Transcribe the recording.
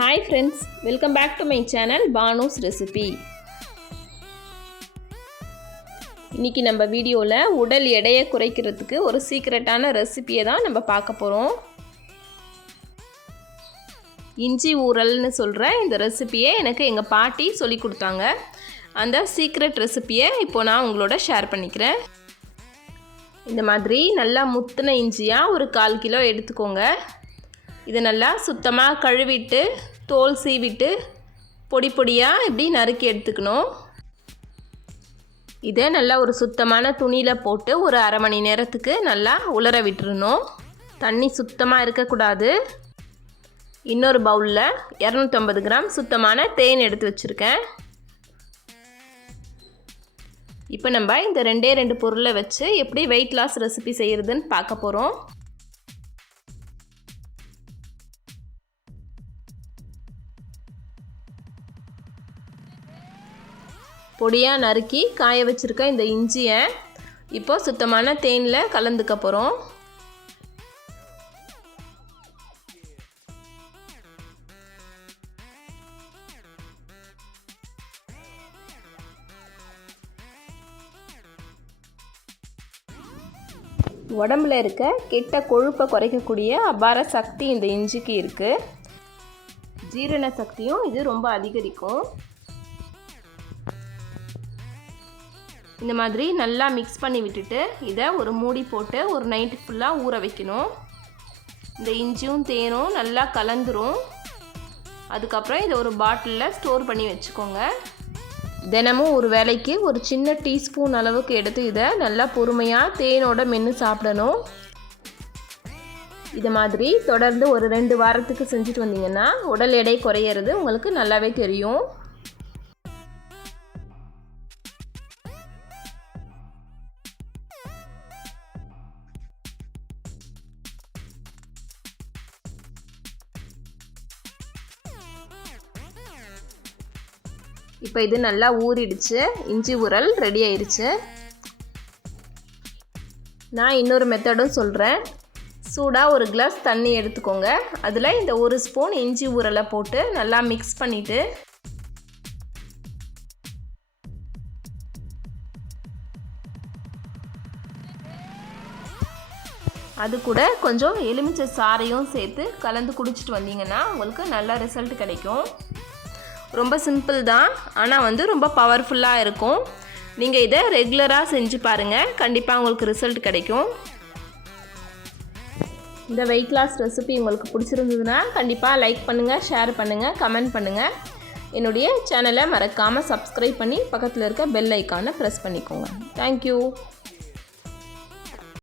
Hi friends, welcome back to my channel Banu's Recipe. இன்னைக்கு நம்ம வீடியோல உடல் எடையை குறைக்கிறதுக்கு ஒரு சீக்ரெட்டான ரெசிபியை தான் நம்ம பார்க்க போறோம். இஞ்சி ஊறல்னு சொல்ற இந்த ரெசிபியை எனக்கு எங்க பாட்டி சொல்லி கொடுத்தாங்க. அந்த சீக்ரெட் ரெசிபியை இப்போ நான் உங்களோட ஷேர் பண்ணிக்கிறேன். இந்த மாதிரி நல்லா முத்துன இஞ்சியா ஒரு 1/4 கிலோ எடுத்துக்கோங்க. இதை நல்லா சுத்தமாக கழுவிட்டு தோல் சீவிட்டு பொடி பொடியாக இப்படி நறுக்கி எடுத்துக்கணும். இதை நல்லா ஒரு சுத்தமான துணியில் போட்டு ஒரு 1/2 மணி நேரத்துக்கு நல்லா உலர விட்டுறணும். தண்ணி சுத்தமாக இருக்கக்கூடாது. இன்னொரு பவுலில் 250 கிராம் சுத்தமான தேன் எடுத்து வச்சுருக்கேன். இப்போ நம்ம இந்த 2 பொருளை வச்சு எப்படி வெயிட் லாஸ் ரெசிபி செய்கிறதுன்னு பார்க்க போகிறோம். பொடியாக நறுக்கி காய வச்சுருக்க இந்த இஞ்சியை இப்போ சுத்தமான தேனில் கலந்துக்க போகிறோம். உடம்புல இருக்க கெட்ட கொழுப்பை குறைக்கக்கூடிய அபார சக்தி இந்த இஞ்சிக்கு இருக்குது. ஜீரண சக்தியும் இது ரொம்ப அதிகரிக்கும். இந்த மாதிரி நல்லா மிக்ஸ் பண்ணி விட்டுட்டு இதை ஒரு மூடி போட்டு ஒரு நைட்டு ஃபுல்லாக ஊற வைக்கணும். இந்த இஞ்சியும் தேனும் நல்லா கலந்துரும். அதுக்கப்புறம் இதை ஒரு பாட்டிலில் ஸ்டோர் பண்ணி வச்சுக்கோங்க. தினமும் ஒரு வேளைக்கு ஒரு சின்ன டீஸ்பூன் அளவுக்கு எடுத்து இதை நல்லா பொறுமையாக தேனோட மென்று சாப்பிடணும். இதை மாதிரி தொடர்ந்து ஒரு 2 வாரத்துக்கு செஞ்சுட்டு வந்தீங்கன்னா உடல் எடை குறையிறது உங்களுக்கு நல்லாவே தெரியும். இப்போ இது நல்லா ஊறிடுச்சு. இஞ்சி ஊறல் ரெடி ஆயிடுச்சு. நான் இன்னொரு மெத்தடும் சொல்கிறேன். சூடாக ஒரு கிளாஸ் தண்ணி எடுத்துக்கோங்க. அதில் இந்த 1 ஸ்பூன் இஞ்சி ஊறலை போட்டு நல்லா மிக்ஸ் பண்ணிவிட்டு அது கூட கொஞ்சம் எலுமிச்சை சாறையும் சேர்த்து கலந்து குடிச்சிட்டு வந்தீங்கன்னா உங்களுக்கு நல்ல ரிசல்ட் கிடைக்கும். ரொம்ப சிம்பிள் தான், ஆனால் ரொம்ப பவர்ஃபுல்லாக இருக்கும். நீங்கள் இதை ரெகுலராக செஞ்சு பாருங்கள், கண்டிப்பாக உங்களுக்கு ரிசல்ட் கிடைக்கும். இந்த வெயிட் லாஸ் ரெசிபி உங்களுக்கு பிடிச்சிருந்ததுன்னா கண்டிப்பாக லைக் பண்ணுங்கள், ஷேர் பண்ணுங்கள், கமெண்ட் பண்ணுங்கள். என்னுடைய சேனலை மறக்காமல் சப்ஸ்கிரைப் பண்ணி பக்கத்தில் இருக்க பெல் ஐக்கானை ப்ரெஸ் பண்ணிக்கோங்க. தேங்க்யூ.